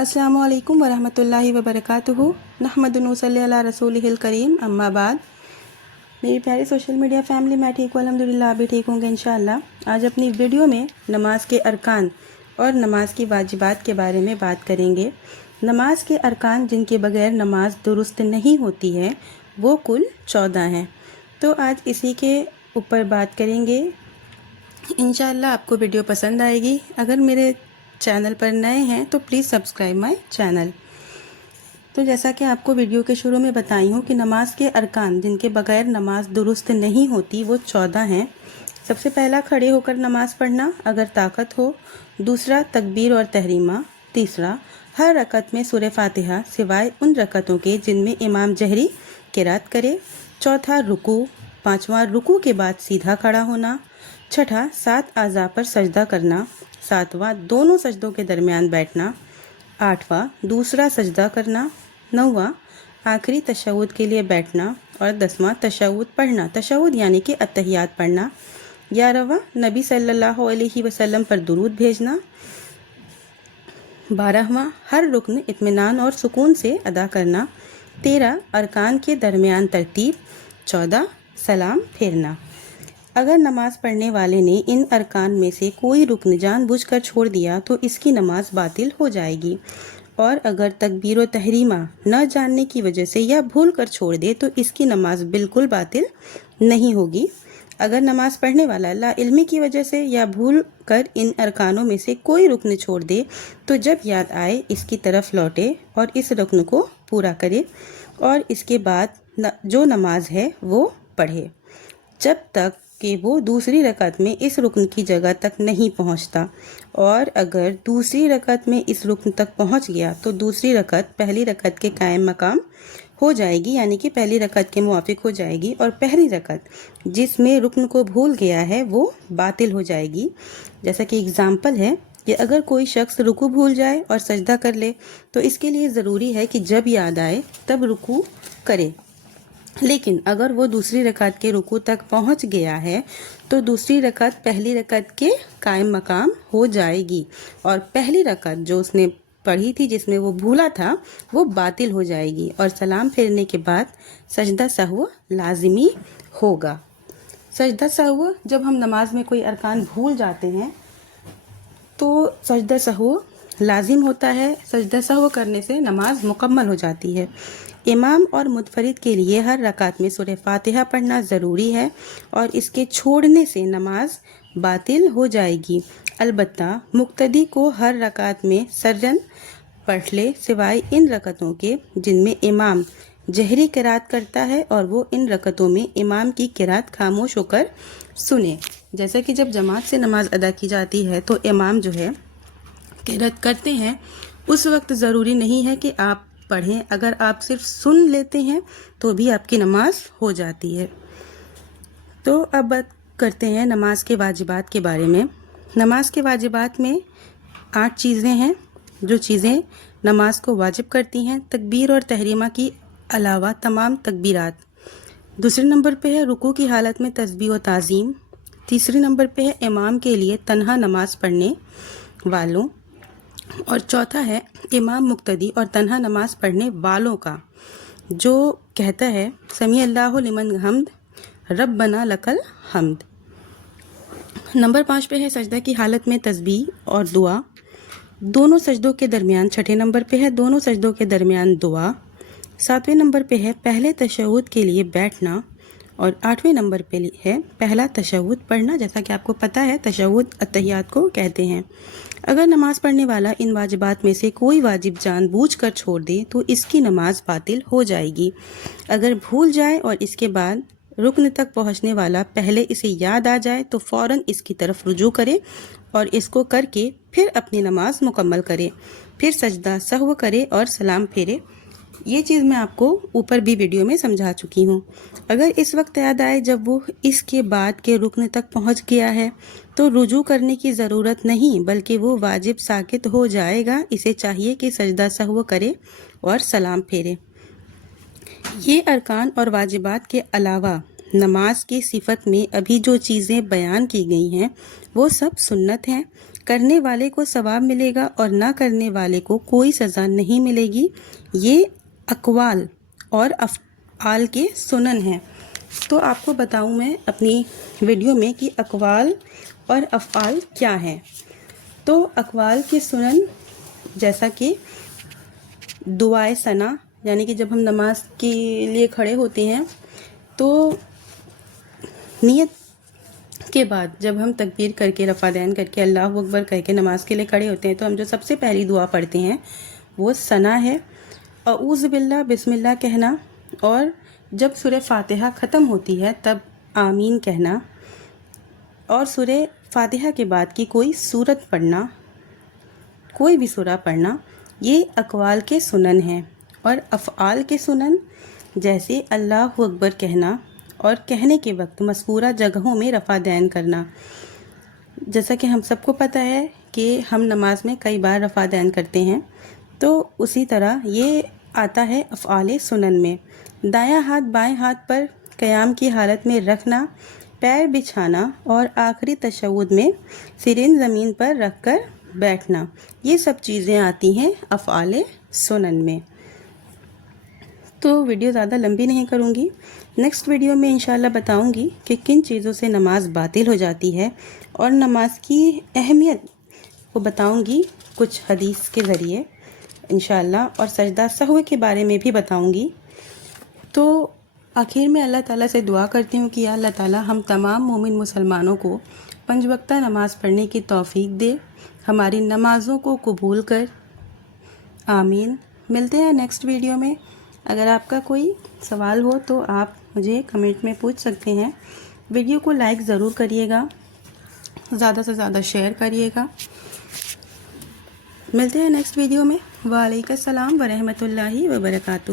अस्सलामु अलैकुम वरहमतुल्लाहि वबरकातुहू। नहमदुन व नसल्ली अला रसूलिहिल करीम, अम्मा बाद। मेरी प्यारी सोशल मीडिया फैमिली, मैं ठीक हूँ अल्हम्दुलिल्लाह, आप भी ठीक होंगे इंशाअल्लाह। आज अपनी वीडियो में नमाज के अरकान और नमाज की वाजिबात के बारे में बात करेंगे। नमाज के अरकान जिनके बगैर नमाज दुरुस्त नहीं होती है वो कुल 14 हैं। तो आज इसी के ऊपर बात करेंगे। इंशाअल्लाह आपको वीडियो पसंद आएगी। अगर मेरे चैनल पर नए हैं तो प्लीज़ सब्सक्राइब माय चैनल। तो जैसा कि आपको वीडियो के शुरू में बताई हूँ कि नमाज के अरकान जिनके बगैर नमाज दुरुस्त नहीं होती वो 14 हैं। सबसे पहला, खड़े होकर नमाज पढ़ना अगर ताकत हो। दूसरा, तकबीर और तहरीमा। तीसरा, हर रकत में सूरह फातिहा सिवाय उन रकतों के जिनमें इमाम जहरी किरात करे। चौथा, रुकू। पाँचवा, रुकू के बाद सीधा खड़ा होना। छठा, 7 आज़ा पर सजदा करना। सातवां, दोनों सजदों के दरमियान बैठना। आठवां, दूसरा सजदा करना। नौवां, आखिरी तशहुद के लिए बैठना। और 10वां, तशहुद पढ़ना। तशहुद यानी कि अत्तहियात पढ़ना। 11वां, नबी सल्लल्लाहु अलैहि वसल्लम पर दुरूद भेजना। 12वां, हर रुकन इत्मीनान और सुकून से अदा करना। 13, अरकान के दरमियान तरतीब। 14, सलाम फेरना। अगर नमाज पढ़ने वाले ने इन अरकान में से कोई रुकन जानबूझकर छोड़ दिया तो इसकी नमाज बातिल हो जाएगी। और अगर तकबीर व तहरीमा न जानने की वजह से या भूल कर छोड़ दे तो इसकी नमाज बिल्कुल बातिल नहीं होगी। अगर नमाज पढ़ने वाला लाइल्मी की वजह से या भूल कर इन अरकानों में से कोई रुकन छोड़ दे तो जब याद आए इसकी तरफ लौटे और इस रुकन को पूरा करे और इसके बाद जो नमाज है वो पढ़े जब तक कि वो दूसरी रकत में इस रुकन की जगह तक नहीं पहुंचता। और अगर दूसरी रकत में इस रुकन तक पहुंच गया तो दूसरी रकत पहली रकत के कायम मकाम हो जाएगी, यानी कि पहली रकत के मुआफिक हो जाएगी। और पहली रकत जिसमें रुकन को भूल गया है वो बातिल हो जाएगी। जैसा कि एग्ज़ाम्पल है कि अगर कोई शख्स रुकू भूल जाए और सजदा कर ले तो इसके लिए ज़रूरी है कि जब याद आए तब रुकू करे। लेकिन अगर वो दूसरी रकात के रुकू तक पहुंच गया है तो दूसरी रकात पहली रकात के कायम मकाम हो जाएगी और पहली रकात जो उसने पढ़ी थी जिसमें वो भूला था वो बातिल हो जाएगी। और सलाम फेरने के बाद सजदा सहव लाजिमी होगा। सजदा सहव, जब हम नमाज में कोई अरकान भूल जाते हैं तो सजदा सहव लाजिम होता है। सजदा सहव करने से नमाज मुकम्मल हो जाती है। इमाम और मुतफरिद के लिए हर रकात में सूरह फातिहा पढ़ना ज़रूरी है और इसके छोड़ने से नमाज बातिल हो जाएगी। अलबत्ता मुक्तदी को हर रकात में सर्रन पढ़ ले सिवाय इन रकतों के जिनमें इमाम जहरी किरात करता है और वो इन रकतों में इमाम की किरात खामोश होकर सुने। जैसे कि जब जमात से नमाज अदा की जाती है तो इमाम जो है किरात करते हैं, उस वक्त ज़रूरी नहीं है कि आप पढ़ें। अगर आप सिर्फ सुन लेते हैं तो भी आपकी नमाज हो जाती है। तो अब बात करते हैं नमाज के वाजिबात के बारे में। नमाज के वाजिबात में 8 चीज़ें हैं जो चीज़ें नमाज को वाजिब करती हैं। तकबीर और तहरीमा की अलावा तमाम तकबीरात। दूसरे नंबर पे है रुकू की हालत में तस्बीह व ताज़ीम। तीसरे नंबर पे है इमाम के लिए तन्हा नमाज पढ़ने वालों। और चौथा है इमाम मुक्तदी और तन्हा नमाज पढ़ने वालों का जो कहता है समी अल्लाहु लिमन हम्द रब्बना लकल हम्द। नंबर 5 पे है सजदा की हालत में तस्बीह और दुआ दोनों सजदों के दरमियान। छठे नंबर पे है दोनों सजदों के दरमियान दुआ। 7वें नंबर पे है पहले तशहुद के लिए बैठना। और 8वें नंबर पे है पहला तशहुद पढ़ना। जैसा कि आपको पता है तशहुद अत्तहियात को कहते हैं। अगर नमाज पढ़ने वाला इन वाजिबात में से कोई वाजिब जानबूझकर छोड़ दे तो इसकी नमाज बातिल हो जाएगी। अगर भूल जाए और इसके बाद रुकन तक पहुंचने वाला पहले इसे याद आ जाए तो फ़ौरन इसकी तरफ रुजू करे और इसको करके फिर अपनी नमाज मुकम्मल करे, फिर सजदा सहव करे और सलाम फेरे। ये चीज़ मैं आपको ऊपर भी वीडियो में समझा चुकी हूँ। अगर इस वक्त याद आए जब वो इसके बाद के रुकन तक पहुँच गया है तो रुजू करने की ज़रूरत नहीं, बल्कि वो वाजिब साकित हो जाएगा। इसे चाहिए कि सजदा सहव करे और सलाम फेरे। ये अरकान और वाजिबात के अलावा नमाज की सिफत में अभी जो चीज़ें बयान की गई हैं वो सब सुन्नत हैं। کرنے والے کو ثواب ملے گا اور نہ کرنے والے کو کوئی سزا نہیں ملے گی۔ یہ اقوال اور افعال کے سنن ہیں۔ تو آپ کو بتاؤں میں اپنی ویڈیو میں کہ اقوال اور افعال کیا ہیں۔ تو اقوال کے سنن جیسا کہ دعائے ثنا، یعنی کہ جب ہم نماز کے لیے کھڑے ہوتے ہیں تو نیت کے بعد جب ہم تکبیر کر کے رفع دین کر کے اللہ اکبر کہہ کے نماز کے لیے کھڑے ہوتے ہیں تو ہم جو سب سے پہلی دعا پڑھتے ہیں وہ ثنا ہے، اعوذ باللہ بسم اللہ کہنا، اور جب سورہ فاتحہ ختم ہوتی ہے تب آمین کہنا، اور سورہ فاتحہ کے بعد کی کوئی سورت پڑھنا، کوئی بھی سورہ پڑھنا، یہ اقوال کے سنن ہیں۔ اور افعال کے سنن جیسے اللہ اکبر کہنا اور کہنے کے وقت مذکورہ جگہوں میں رفع دین کرنا، جیسا کہ ہم سب کو پتہ ہے کہ ہم نماز میں کئی بار رفع دین کرتے ہیں، تو اسی طرح یہ آتا ہے افعال سنن میں۔ دایاں ہاتھ بائیں ہاتھ پر قیام کی حالت میں رکھنا، پیر بچھانا اور آخری تشہد میں سرین زمین پر رکھ کر بیٹھنا، یہ سب چیزیں آتی ہیں افعال سنن میں۔ تو ویڈیو زیادہ لمبی نہیں کروں گی، نیکسٹ ویڈیو میں انشاءاللہ بتاؤں گی کہ کن چیزوں سے نماز باطل ہو جاتی ہے اور نماز کی اہمیت کو بتاؤں گی کچھ حدیث کے ذریعے انشاءاللہ، اور سجدہ سہو کے بارے میں بھی بتاؤں گی۔ تو آخر میں اللہ تعالیٰ سے دعا کرتی ہوں کہ یا اللہ تعالیٰ ہم تمام مومن مسلمانوں کو 5 وقتہ نماز پڑھنے کی توفیق دے، ہماری نمازوں کو قبول کر، آمین۔ ملتے ہیں نیکسٹ ویڈیو میں۔ اگر آپ کا کوئی سوال ہو تو آپ مجھے کمنٹ میں پوچھ سکتے ہیں۔ ویڈیو کو لائک ضرور کریے گا، زیادہ سے زیادہ شیئر کریے گا۔ ملتے ہیں نیکسٹ ویڈیو میں۔ وعلیکم السلام ورحمۃ اللہ وبرکاتہ۔